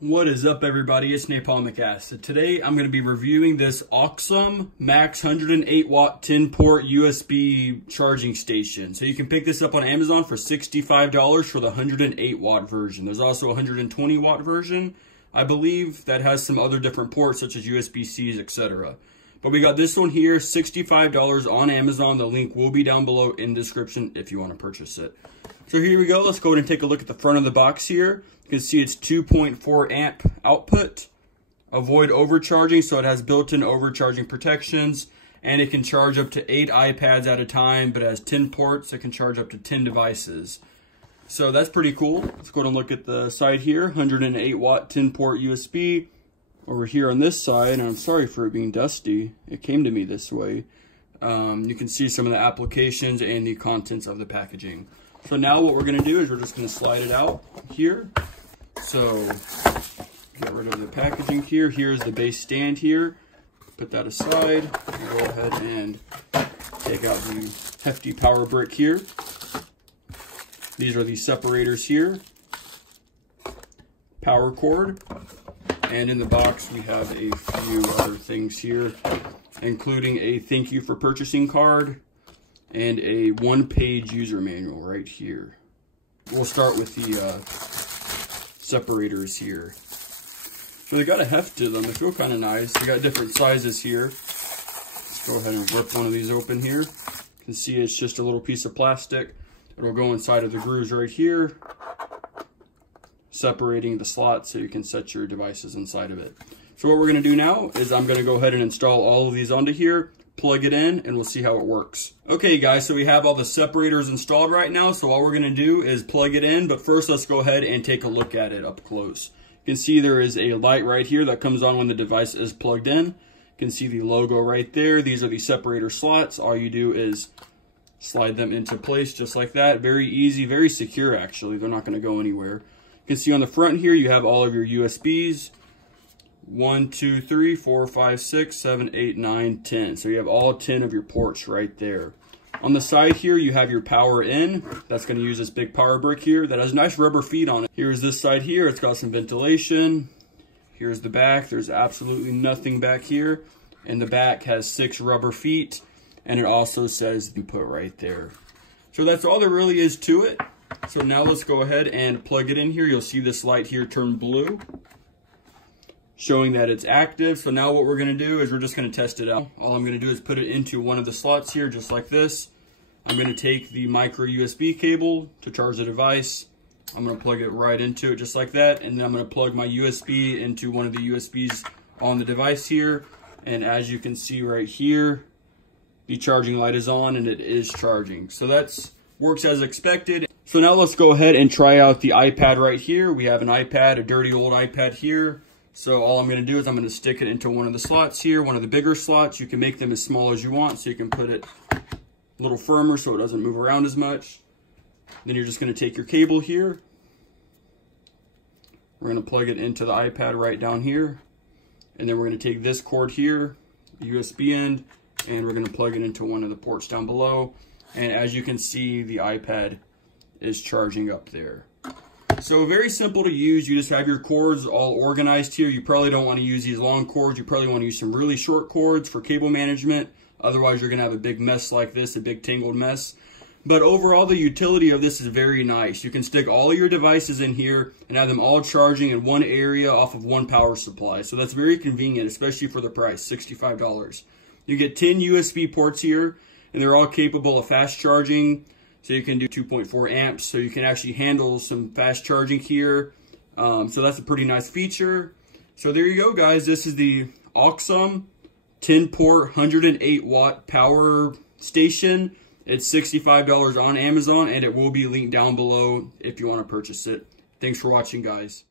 What is up, everybody? It's Napalmic Acid. Today I'm going to be reviewing this Alxum Max 108 watt 10 port USB charging station. So you can pick this up on Amazon for $65 for the 108 watt version. There's also a 120 watt version, I believe, that has some other different ports such as USB-Cs, etc. But we got this one here, $65 on Amazon. The link will be down below in the description if you want to purchase it. So here we go. Let's go ahead and take a look at the front of the box here. You can see it's 2.4 amp output. Avoid overcharging, so it has built-in overcharging protections, and it can charge up to 8 iPads at a time, but it has 10 ports. It can charge up to 10 devices. So that's pretty cool. Let's go ahead and look at the side here. 108 watt 10 port USB. Over here on this side, and I'm sorry for it being dusty. It came to me this way. You can see some of the applications and the contents of the packaging. So now what we're going to do is we're just going to slide it out here. So get rid of the packaging here. Here's the base stand here. Put that aside. Go ahead and take out the hefty power brick here. These are the separators here. Power cord. And in the box we have a few other things here, including a thank you for purchasing card and a one-page user manual right here. We'll start with the separators here. So they got a heft to them. They feel kind of nice. They got different sizes here. Let's go ahead and rip one of these open here. You can see it's just a little piece of plastic. It'll go inside of the grooves right here, separating the slots so you can set your devices inside of it. So what we're going to do now is I'm going to go ahead and install all of these onto here, plug it in, and we'll see how it works. Okay guys, so we have all the separators installed right now, so all we're going to do is plug it in, but first let's go ahead and take a look at it up close. You can see there is a light right here that comes on when the device is plugged in. You can see the logo right there. These are the separator slots. All you do is slide them into place just like that. Very easy, very secure actually. They're not going to go anywhere. You can see on the front here you have all of your USBs. 1, 2, 3, 4, 5, 6, 7, 8, 9, 10. So you have all 10 of your ports right there. On the side here you have your power in. That's going to use this big power brick here that has nice rubber feet on it. Here's this side here. It's got some ventilation. Here's the back. There's absolutely nothing back here. And the back has 6 rubber feet. And it also says input right there. So that's all there really is to it. So now let's go ahead and plug it in here. You'll see this light here turn blue, showing that it's active. So now what we're going to do is we're just going to test it out. All I'm going to do is put it into one of the slots here, just like this. I'm going to take the micro USB cable to charge the device. I'm going to plug it right into it just like that. And then I'm going to plug my USB into one of the USBs on the device here. And as you can see right here, the charging light is on and it is charging. So that's works as expected. So now let's go ahead and try out the iPad right here. We have an iPad, a dirty old iPad here. So all I'm going to do is I'm going to stick it into one of the slots here, one of the bigger slots. You can make them as small as you want, so you can put it a little firmer so it doesn't move around as much. Then you're just going to take your cable here. We're going to plug it into the iPad right down here. And then we're going to take this cord here, the USB end, and we're going to plug it into one of the ports down below. And as you can see, the iPad is charging up there. So very simple to use. You just have your cords all organized here. You probably don't want to use these long cords. You probably want to use some really short cords for cable management. Otherwise, you're going to have a big mess like this, a big tangled mess. But overall, the utility of this is very nice. You can stick all of your devices in here and have them all charging in one area off of one power supply. So that's very convenient, especially for the price, $65. You get 10 USB ports here, and they're all capable of fast charging. So you can do 2.4 amps, so you can actually handle some fast charging here. So that's a pretty nice feature. So there you go, guys. This is the Alxum 10 port 108 watt power station. It's $65 on Amazon, and it will be linked down below if you want to purchase it. Thanks for watching, guys.